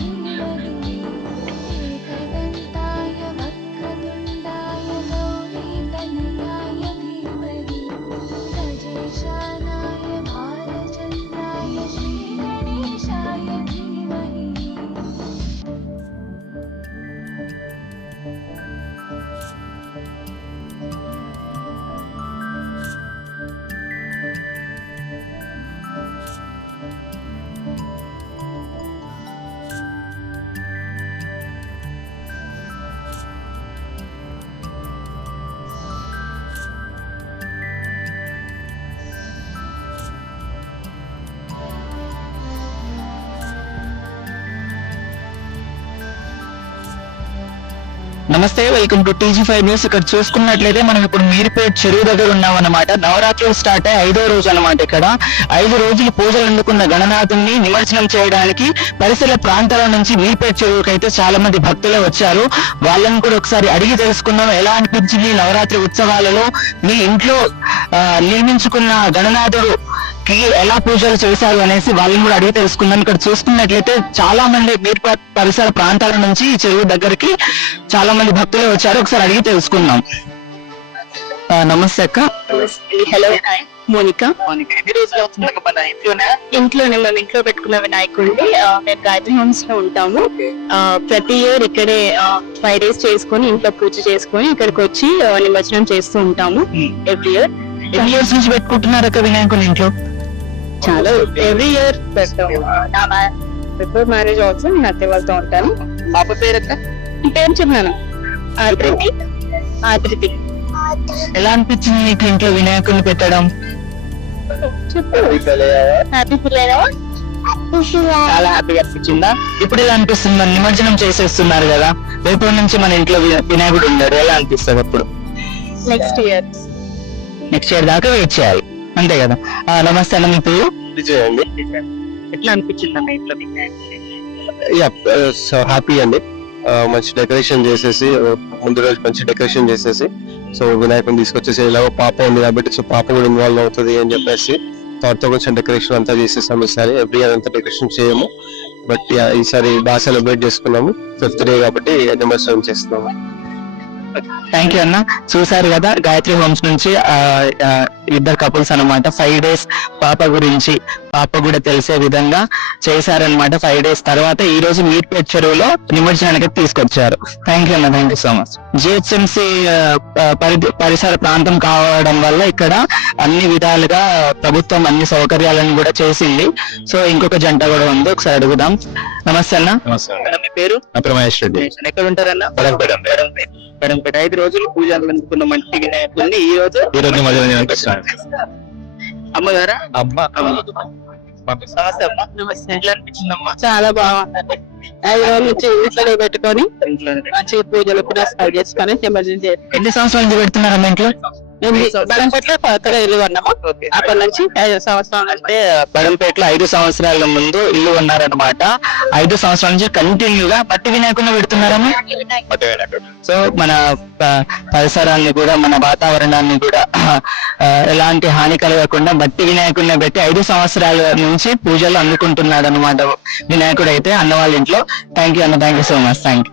you. నమస్తే welcome to TG five news ఇక్కడ చూసుకున్నట్లయితే మనం ఇప్పుడు మీరుపేట చెరువు దగ్గర ఉన్నాం అనమాట నవరాత్రులు స్టార్ట్ అయ్యి ఐదో రోజు అనమాట ఇక్కడ. ఐదు రోజులు పూజలు అందుకున్న గణనాథుని నిమజ్జనం చేయడానికి పరిసర ప్రాంతాల నుంచి మీరుపేట చెరువుకి అయితే చాలా మంది భక్తులు వచ్చారు. వాళ్ళని కూడా ఒకసారి అడిగి తెలుసుకుందాం. ఎలా అనిపించింది నవరాత్రి ఉత్సవాలలో మీ ఇంట్లో నియమించుకున్న గణనాథుడు ఎలా పూజలు చేశారు అనేసి వాళ్ళని కూడా అడిగి తెలుసుకుందాం. ఇక్కడ చూసుకున్నట్లయితే చాలా మంది మీర్పేట పరిసర ప్రాంతాల నుంచి ఈ చెరువు దగ్గరికి చాలా మంది భక్తులు వచ్చారు. ఒకసారి అడిగి తెలుసుకుందాం. నమస్తే అక్క. హలో. మోనిక. ఇంట్లోనే? మేము ఇంట్లో పెట్టుకున్న వినాయకుడిని మేము గాయత్రి హోమ్స్లో ఉంటాము ప్రతి ఇయర్ ఇక్కడే ఫైవ్ డేస్ చేసుకొని ఇంట్లో పూజ చేసుకొని ఇక్కడికి వచ్చి నిమజ్జనం చేస్తూ ఉంటాము ఎవ్రీ ఇయర్. ఎన్ని ఇయర్స్ నుంచి పెట్టుకుంటున్నారు అక్క వినాయకుని ఇంట్లో? చాలా ఎవ్రీ ఇయర్ పెడతాము బిఫోర్ మ్యారేజ్ ఆల్సో నేను అత్తే వాళ్ళతో ఉంటాను. పాప పేరు పేరు చెప్పినాను ఆకృతి ఆకృతి ఎలా అనిపించింది నీకు ఇంట్లో వినాయకుని పెట్టడం? చెప్పు. హ్యాపీ ఫీల్ చాలా హ్యాపీగా అనిపించిందా? ఇప్పుడు ఎలా అనిపిస్తుంది? మన నిమజ్జనం చేసేస్తున్నారు కదా. రేపటి నుంచి మన ఇంట్లో వినాయకుడు ఉన్నాడు. ఎలా అనిపిస్తుంది అప్పుడు? నెక్స్ట్ ఇయర్ నెక్స్ట్ ఇయర్ దాకా వెయిట్ చేయాలి. అంతే కదా. నమస్తే అన్న మీ పేరు? విజయ్ అండి. ఎట్లా అనిపించింది అన్న ఇంట్లో యా సో హ్యాపీ అండి. మంచి డెకరేషన్ చేసేసి ముందు రోజు మంచి డెకరేషన్ చేసేసి సో వినాయకుని తీసుకొచ్చేసి ఇలాగో పాప ఉంది కాబట్టి సో పాప కూడా ఇన్వాల్వ్ అవుతుంది అని చెప్పేసి తో కొంచెం డెకరేషన్ అంతా చేసేసాం ఈసారి. ఎవ్రీ ఇయర్ అంతా డెకరేషన్ చేయము. బట్ ఈసారి బాగా సెలబ్రేట్ చేసుకున్నాము. ఫిఫ్త్ డే కాబట్టి నిమజ్జనం చేస్తున్నాము. థ్యాంక్ యూ అన్న. చూసారు కదా గాయత్రి హోమ్స్ నుంచి ఇద్దరు కపుల్స్ అన్నమాట. ఫైవ్ డేస్ పాప గురించి పాప కూడా తెలిసే విధంగా చేశారనమాట ఫైవ్ డేస్ తర్వాత. ఈ రోజు మీట్పేట్ చెరువులో నిమజ్జనానికి తీసుకొచ్చారు. థ్యాంక్ యూ అన్న. Thank you so much GHMC పరిసర ప్రాంతం కావడం వల్ల ఇక్కడ అన్ని విధాలుగా ప్రభుత్వం అన్ని సౌకర్యాలను కూడా చేసింది. సో ఇంకొక జంట కూడా ఉంది. ఒకసారి అడుగుదాం. నమస్తే అన్న. మీ పేరు? ఎక్కడ ఉంటారన్న మేడంపేట ఐదు రోజులు పూజలు అందుకున్న మంచి వినాయకుడిని ఈ రోజు ఈ రోజు అమ్మగారా? అబ్బా నమస్తే అమ్మ. నమస్తే. అనిపించిందమ్మా? చాలా బాగుందండి ఐదు రోజుల నుంచి ఇంట్లోనే పెట్టుకొని మంచిగా పూజలు కూడా స్టార్ట్ చేసుకొని ఎమర్జెన్సీ ఎన్ని సంవత్సరాల పెడుతున్నారమ్మా ఇంట్లో? ఇల్లు కొన్నాము అప్పటి నుంచి ఐదు సంవత్సరాల అంటే బడంపేటలో ఐదు సంవత్సరాల ముందు ఇల్లు ఉన్నారనమాట ఐదు సంవత్సరాల నుంచి కంటిన్యూగా మట్టి వినాయకుడిని పెడుతున్నారమ్మా. సో మన పరిసరాన్ని కూడా మన వాతావరణాన్ని కూడా ఎలాంటి హాని కలగకుండా మట్టి వినాయకుడిని పెట్టి ఐదు సంవత్సరాల నుంచి పూజలు అందుకుంటున్నాడు అనమాట వినాయకుడు అయితే అన్న వాళ్ళ ఇంట్లో. థ్యాంక్ యూ అన్న. Thank you so much thank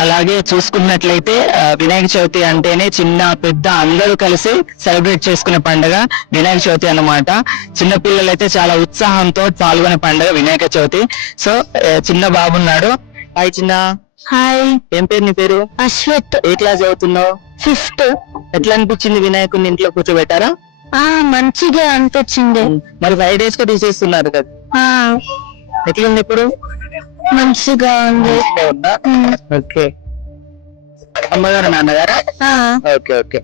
అలాగే చూసుకున్నట్లయితే వినాయక చవితి అంటేనే చిన్న పెద్ద అందరూ కలిసి సెలబ్రేట్ చేసుకునే పండుగ వినాయక చవితి అన్నమాట. చిన్న పిల్లలైతే చాలా ఉత్సాహంతో పాల్గొనే పండుగ వినాయక చవితి. సో చిన్న బాబున్నాడు హాయ్ చిన్న. హాయ్. ఏం పేరు నీ పేరు? అశ్వత్. ఏ క్లాస్ చదువుతున్నావు? ఫిఫ్త్. ఎట్లా అనిపించింది వినాయకుడిని ఇంట్లో కూర్చోబెట్టారా? ఆ మంచిగా అనిపించింది. మరి ఫైవ్ డేస్కి తీసేస్తున్నారు కదా ఎట్లుంది ఇప్పుడు? మంచిగా ఉంది. ఓకే. అమ్మగారు నాన్నగారా? ఆ. Okay okay.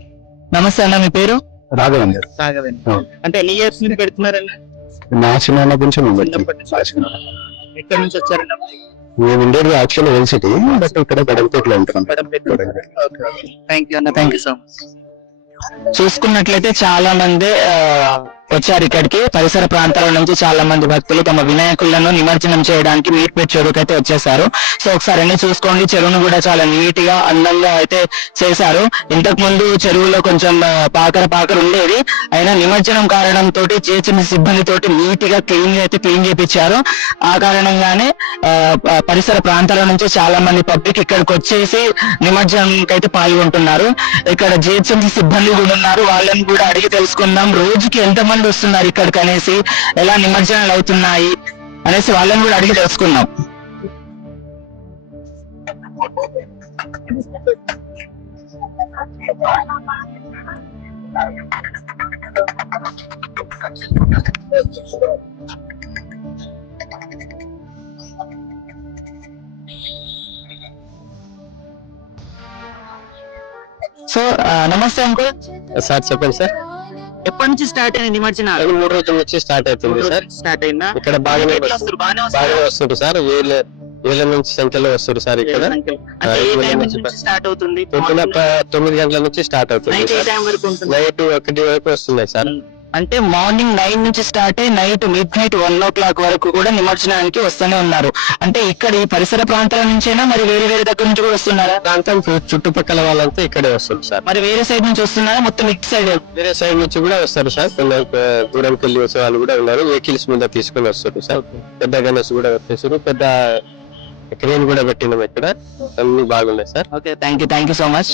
నమస్తే అన్న మీ పేరు? రాఘవేందర్. రాఘవేంద్ర. అంటే ఎన్ని ఇయర్స్ నుంచి పెడుతున్నారండి నా చిన్న నుంచి ఎక్కడి నుంచి వచ్చారండి మేము ఉండేది యాక్చువల్ ఓల్ సిటీ బట్ ఇక్కడ బడంపేటలో ఉంటున్నాం. థ్యాంక్ యూ అన్న థ్యాంక్ యూ సో మచ్ చూసుకున్నట్లయితే చాలా మంది వచ్చారు ఇక్కడికి. పరిసర ప్రాంతాల నుంచి చాలా మంది భక్తులు తమ వినాయకులను నిమజ్జనం చేయడానికి మీట్పేట్ చెరువుకి అయితే వచ్చేసారు. సో ఒకసారి అన్ని చూసుకోండి. చెరువును కూడా చాలా నీట్గా అందంగా అయితే చేశారు. ఇంతకు ముందు చెరువులో కొంచెం పాకర పాకర ఉండేది. అయినా నిమజ్జనం కారణంతో చేసిన సిబ్బంది తోటి నీట్గా క్లీన్ అయితే క్లీన్ చేపించారు. ఆ కారణంగానే పరిసర ప్రాంతాల నుంచి చాలా మంది పబ్లిక్ ఇక్కడికి వచ్చేసి నిమజ్జనంకి అయితే పాల్గొంటున్నారు. ఇక్కడ జిహెచ్ఎంసీ సిబ్బంది కూడా ఉన్నారు. వాళ్ళని కూడా అడిగి తెలుసుకుందాం. రోజుకి ఎంతమంది మంది వస్తున్నారు ఇక్కడికి అనేసి ఎలా నిమజ్జనాలు అవుతున్నాయి అనేసి వాళ్ళని కూడా అడిగి తెలుసుకున్నాం. సో నమస్తే అంకుల్. సార్ చెప్పండి సార్. ఎప్పటి నుంచి స్టార్ట్ అయింది నిమజ్జనాలు అది మూడు రోజుల నుంచి స్టార్ట్ అవుతుంది సార్. స్టార్ట్ అయిందా? ఇక్కడ బాగానే వస్తారు? బాగానే వస్తుంది సార్. వేల వేల నుంచి సంఖ్యలో వస్తారు సార్ ఇక్కడ. స్టార్ట్ అవుతుంది? తొమ్మిది గంటల నుంచి స్టార్ట్ అవుతుంది నైట్ ఒకటి వరకు వస్తున్నాయి సార్. అంటే మార్నింగ్ నైన్ నుంచి స్టార్ట్ అయ్యి night midnight one o'clock వరకు కూడా నిమజ్జనానికి వస్తూనే ఉన్నారు. అంటే ఇక్కడ ఈ పరిసర ప్రాంతాల నుంచైనా? మరి వేరే వేరే దగ్గర నుంచి కూడా వస్తున్నారా? ప్రాంతం చుట్టుపక్కల వాళ్ళంతా ఇక్కడే వస్తారు సార్. మరి వేరే సైడ్ నుంచి వస్తున్నారా? మొత్తం ఇటు సైడ్? వేరే సైడ్ నుంచి కూడా వస్తారు సార్. దూరంకి వెళ్ళి వచ్చే వాళ్ళు కూడా ఉన్నారు. వెహికల్స్ మీద తీసుకొని వస్తారు సార్. పెద్ద గణేష్ కూడా వచ్చేసారు పెద్ద క్రేన్ కూడా పెట్టినాం ఇక్కడ. అన్ని బాగున్నాయి sir. Okay thank you thank you so much.